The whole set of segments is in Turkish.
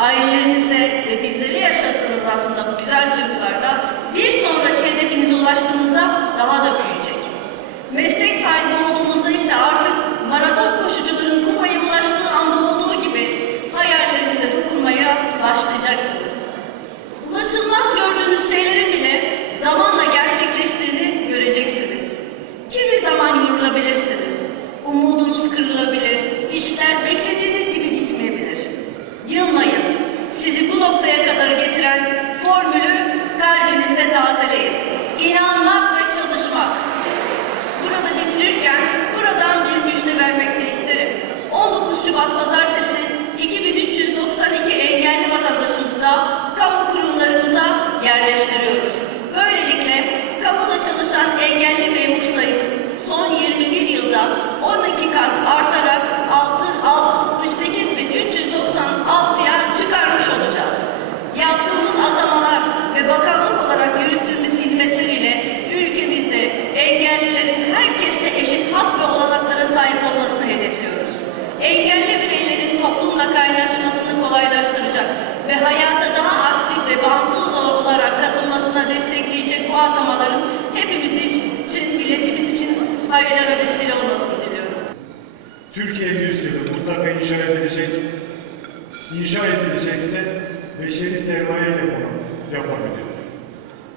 ailelerinize ve bizlere yaşattığınız aslında bu güzel duygularda. Bir sonraki hedefiniz noktaya kadar getiren formülü kalbinizde tazeleyin. İnanmak ve çalışmak. Burada bitirirken buradan bir müjde vermek de isterim. 19 Şubat Pazartesi 2392 engelli vatandaşımızı ve hayata daha aktif ve bağımsız olarak katılmasına destekleyecek bu atamaların hepimiz için, milletimiz için hayırlara vesile olmasını diliyorum. Türkiye yüzyılı mutlaka inşa edilecek. İnşa edilecekse beşeri sermayeyle bunu yapabiliriz.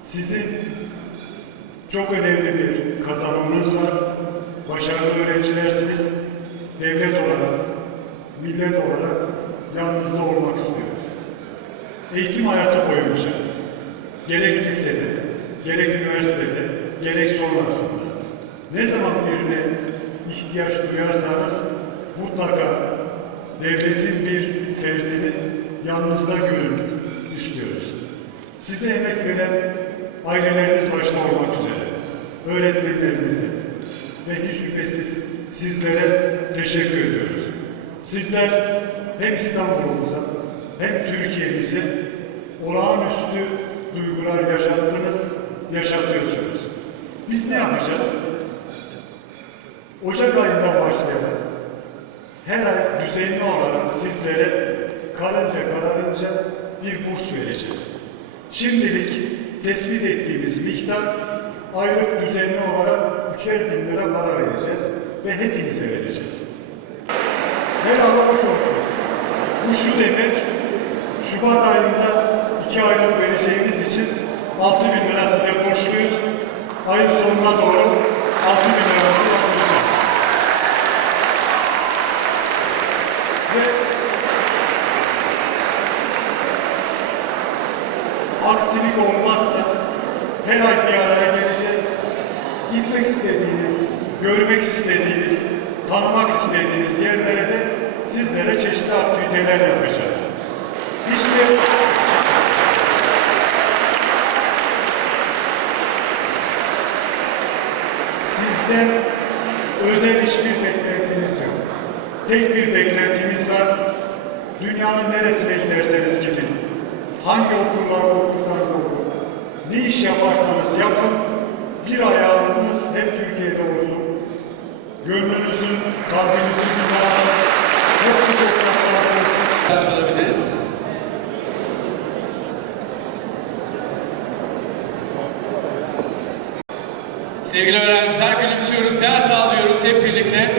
Sizin çok önemli bir kazanımınız var. Başarılı öğrencilersiniz. Devlet olarak, millet olarak yanınızda olmak istiyoruz. Eğitim hayatı boyunca gerek lisede, gerek üniversitede, gerek sonrasında ne zaman birine ihtiyaç duyarsanız mutlaka devletin bir ferdini yanınızda görün istiyoruz. Size emek veren aileleriniz başta olmak üzere, öğretmenlerinize ve hiç şüphesiz sizlere teşekkür ediyoruz. Sizler hem İstanbul'umuza hem Türkiye'mize olağanüstü duygular yaşattınız, yaşatıyorsunuz. Biz ne yapacağız? Ocak ayından başlayalım. Her ay düzenli olarak sizlere karınca kararınca bir burs vereceğiz. Şimdilik tespit ettiğimiz miktar aylık düzenli olarak üçer bin lira para vereceğiz ve hepinize vereceğiz. Helal hoş olsun. Bu şu demek, Şubat ayında iki aylık vereceğimiz için 6 bin lira size borçluyuz. Ayın sonuna doğru 6 bin liramızı yatıracağız. Ve aksilik olmazsa her ay bir araya geleceğiz. Gitmek istediğiniz, görmek istediğiniz, tanımak istediğiniz yerlere de sizlere çeşitli aktiviteler yapacağız. Hiçbir sizden özel hiçbir beklentiniz yok. Tek bir beklentimiz var. Dünyanın neresine giderseniz gidin. Hangi okullarda okursanız okuyun. Ne iş yaparsanız yapın. Bir ayağınız hep Türkiye'de olsun. Gönlünüzün, kalbinizin dünyada hep bu topraklarda olsun. çalabiliriz. Sevgili öğrenciler gülümsüyoruz, seans sağlıyoruz hep birlikte.